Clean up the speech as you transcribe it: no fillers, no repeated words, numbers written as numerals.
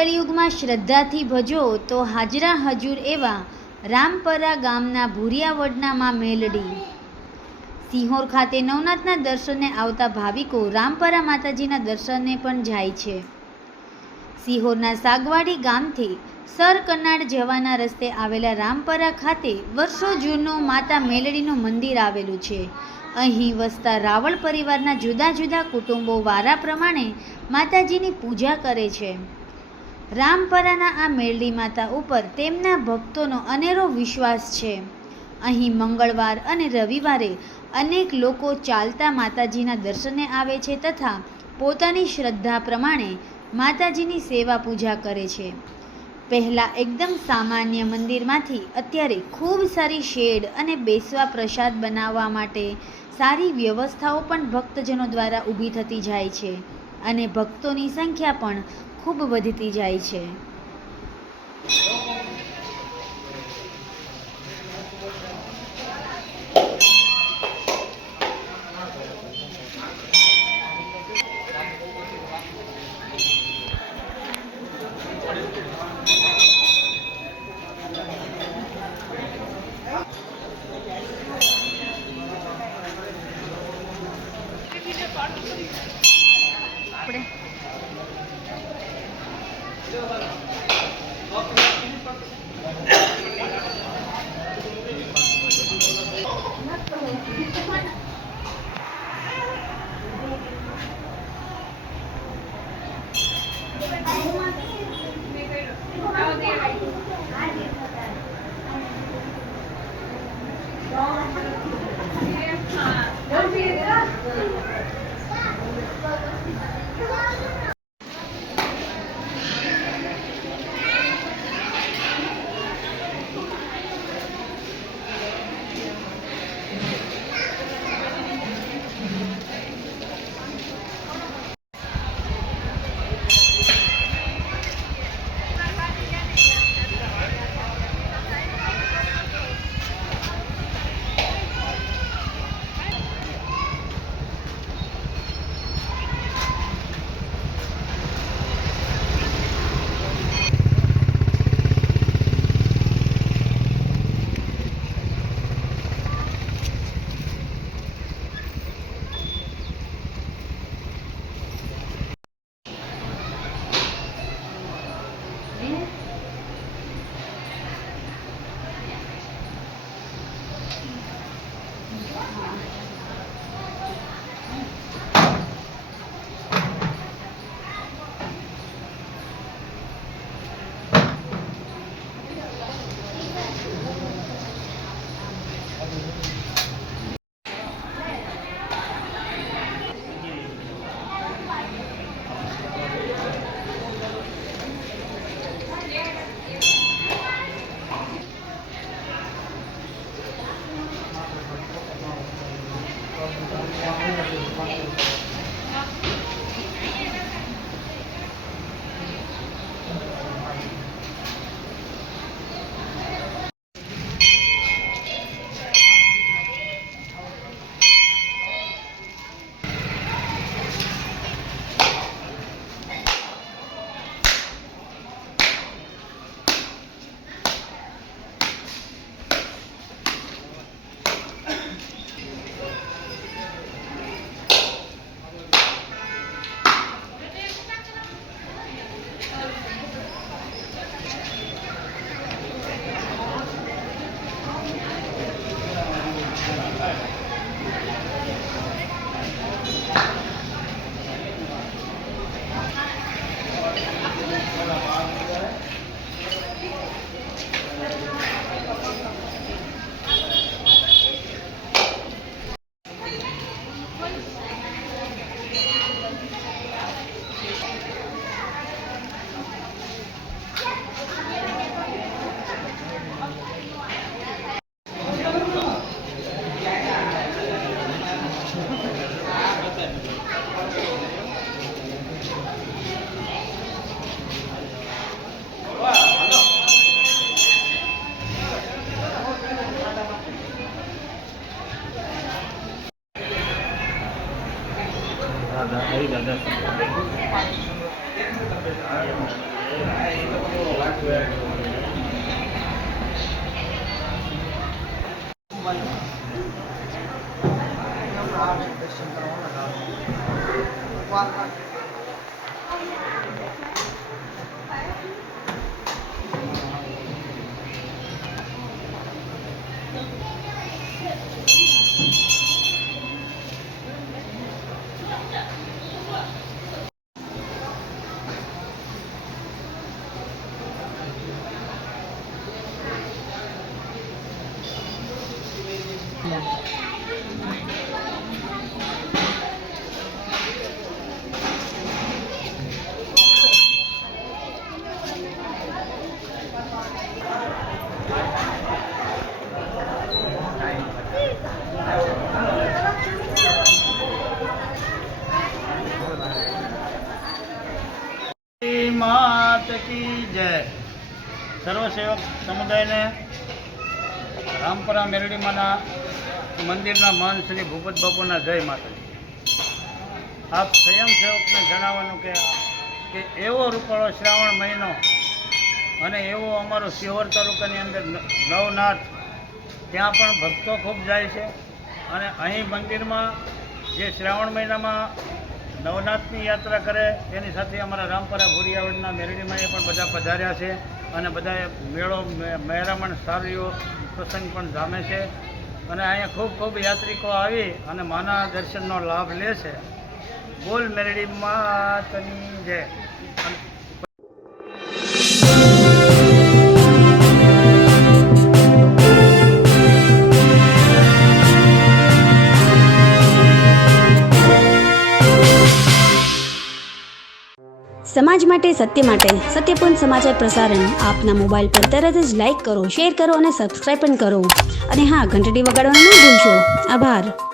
કળિયુગમાં શ્રદ્ધાથી ભજો તો હાજરા હજુર એવા રામપરા ગામના ભૂરિયાવડના માં મેલડી. સિંહોર ખાતે નવનાથના દર્શને આવતા ભાવિકો રામપરા માતાજીના દર્શને પણ જાય છે. સિહોરના સાગવાડી ગામથી સર કનાડ જવાના રસ્તે આવેલા રામપરા ખાતે વર્ષો જૂનું માતા મેલડીનું મંદિર આવેલું છે. અહીં વસતા રાવળ પરિવારના જુદા જુદા કુટુંબો વારા પ્રમાણે માતાજીની પૂજા કરે છે. રામપરાના આ મેલડી માતા ઉપર તેમના ભક્તોનો અનેરો વિશ્વાસ છે. અહીં મંગળવાર અને રવિવારે અનેક લોકો ચાલતા માતાજીના દર્શને આવે છે તથા પોતાની શ્રદ્ધા પ્રમાણે માતાજીની સેવા પૂજા કરે છે. પહેલાં એકદમ સામાન્ય મંદિરમાંથી અત્યારે ખૂબ સારી શેડ અને બેસવા પ્રસાદ બનાવવા માટે સારી વ્યવસ્થાઓ પણ ભક્તજનો દ્વારા ઊભી થતી જાય છે અને ભક્તોની સંખ્યા પણ ખૂબ વધતી જાય છે. દાદા मात की जय। સર્વસેવક સમુદાયને રામપરા મેરડીમાના મંદિરના મહંત શ્રી ભૂપત બાપુના જય માતાજી। આપ સ્વયંસેવકને જણાવવાનું કે એવો રૂપાળો શ્રાવણ મહિનો અને એવો અમારો સિહોર તાલુકાની અંદર નવનાથ, ત્યાં પણ ભક્તો ખૂબ જાય છે અને અહીં મંદિરમાં જે શ્રાવણ મહિનામાં નવનાથની યાત્રા કરે તેની સાથે અમારા રામપરા ભુરિયાવડના મેરડીમાં પણ બધા પધાર્યા છે અને બધાએ મેળો મહેરામણ સારો પ્રસંગ પણ જામે છે અને અહીંયા ખૂબ ખૂબ યાત્રિકો આવી અને માના દર્શનનો લાભ લે છે। બોલ મેરડી માતની જય। સમાજ માટે, સત્ય માટે, સત્યપૂર્ણ સમાચાર પ્રસારણ આપના મોબાઈલ પર તરત જ લાઈક કરો, શેર કરો અને સબસ્ક્રાઈબ પણ કરો અને હા, ઘંટડી વગાડવાનું ન ભૂલશો। આભાર।